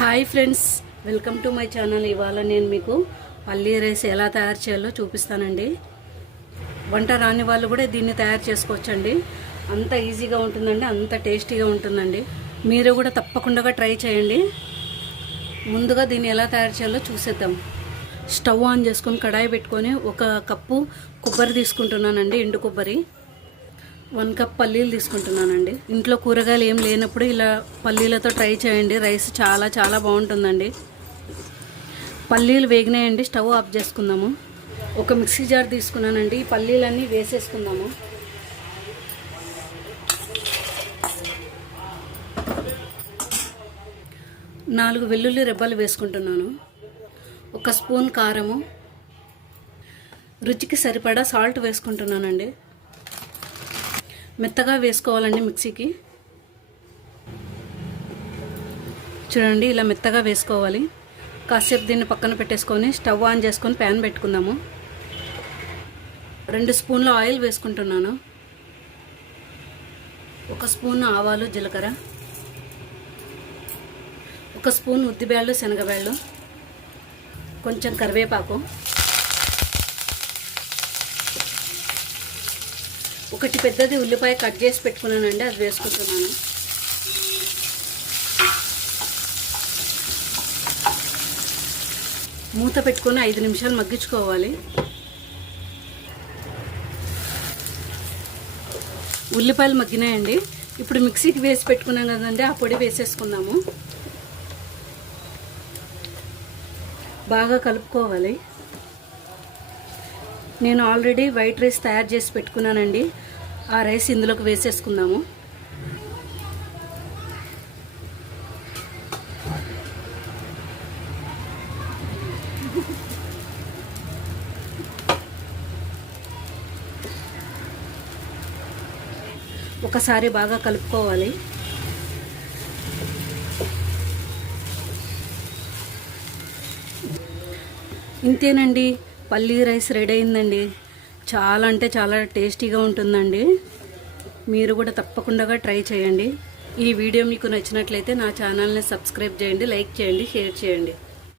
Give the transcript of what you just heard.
Hi friends welcome to my channel. ఇవాళ నేను మీకు పల్లీ రైస్ ఎలా తయారు చేయాలో చూపిస్తానండి. వంట రాని వాళ్ళు కూడా దీన్ని తయారు చేసుకోవచ్చండి. అంత ఈజీగా ఉంటుందండి అంత టేస్టీగా ఉంటుందండి. మీరు కూడా తప్పకుండా ట్రై చేయండి. ముందుగా దీన్ని ఎలా తయారు చేయాలో చూసేద్దాం. స్టవ్ ఆన్ చేసుకొని కడాయి పెట్టుకొని ఒక కప్పు కొబ్బరి తీసుకుంటున్నానండి ఎండు కొబ్బరి. వన్ కప్ పల్లీలు తీసుకుంటున్నానండి. ఇంట్లో కూరగాయలు ఏం లేనప్పుడు ఇలా పల్లీలతో ట్రై చేయండి. రైస్ చాలా చాలా బాగుంటుందండి. పల్లీలు వేగినాయండి. స్టవ్ ఆఫ్ చేసుకుందాము. ఒక మిక్సీ జార్ తీసుకున్నానండి. ఈ పల్లీలన్నీ వేసేసుకుందాము. నాలుగు వెల్లుల్లి రెబ్బలు వేసుకుంటున్నాను. ఒక స్పూన్ కారము. రుచికి సరిపడా సాల్ట్ వేసుకుంటున్నానండి. మెత్తగా వేసుకోవాలండి మిక్సీకి. చూడండి ఇలా మెత్తగా వేసుకోవాలి. కాసేపు దీన్ని పక్కన పెట్టేసుకొని స్టవ్ ఆన్ చేసుకొని ప్యాన్ పెట్టుకుందాము. రెండు స్పూన్ల ఆయిల్ వేసుకుంటున్నాను. ఒక స్పూన్ ఆవాలు జీలకర్ర. ఒక స్పూన్ ఉద్దిబేళ్ళు శనగబేళ్ళు కొంచెం కరివేపాకు. ఒకటి పెద్దది ఉల్లిపాయ కట్ చేసి పెట్టుకున్నానండి అది వేసుకుంటున్నాను. మూత పెట్టుకొని ఐదు నిమిషాలు మగ్గించుకోవాలి. ఉల్లిపాయలు మగ్గినాయండి. ఇప్పుడు మిక్సీకి వేసి పెట్టుకున్నాం కదండి ఆ పొడి వేసేసుకుందాము. బాగా కలుపుకోవాలి. నేను ఆల్రెడీ వైట్ రైస్ తయారు చేసి పెట్టుకున్నానండి. ఆ రైస్ ఇందులోకి వేసేసుకుందాము. ఒకసారి బాగా కలుపుకోవాలి. ఇంతేనండి. పల్లీ రైస్ రెడీ అయిందండి. చాలా అంటే చాలా టేస్టీగా ఉంటుందండి. మీరు కూడా తప్పకుండా ట్రై చేయండి. ఈ వీడియో మీకు నచ్చినట్లయితే నా ఛానల్ని సబ్స్క్రైబ్ చేయండి లైక్ చేయండి షేర్ చేయండి.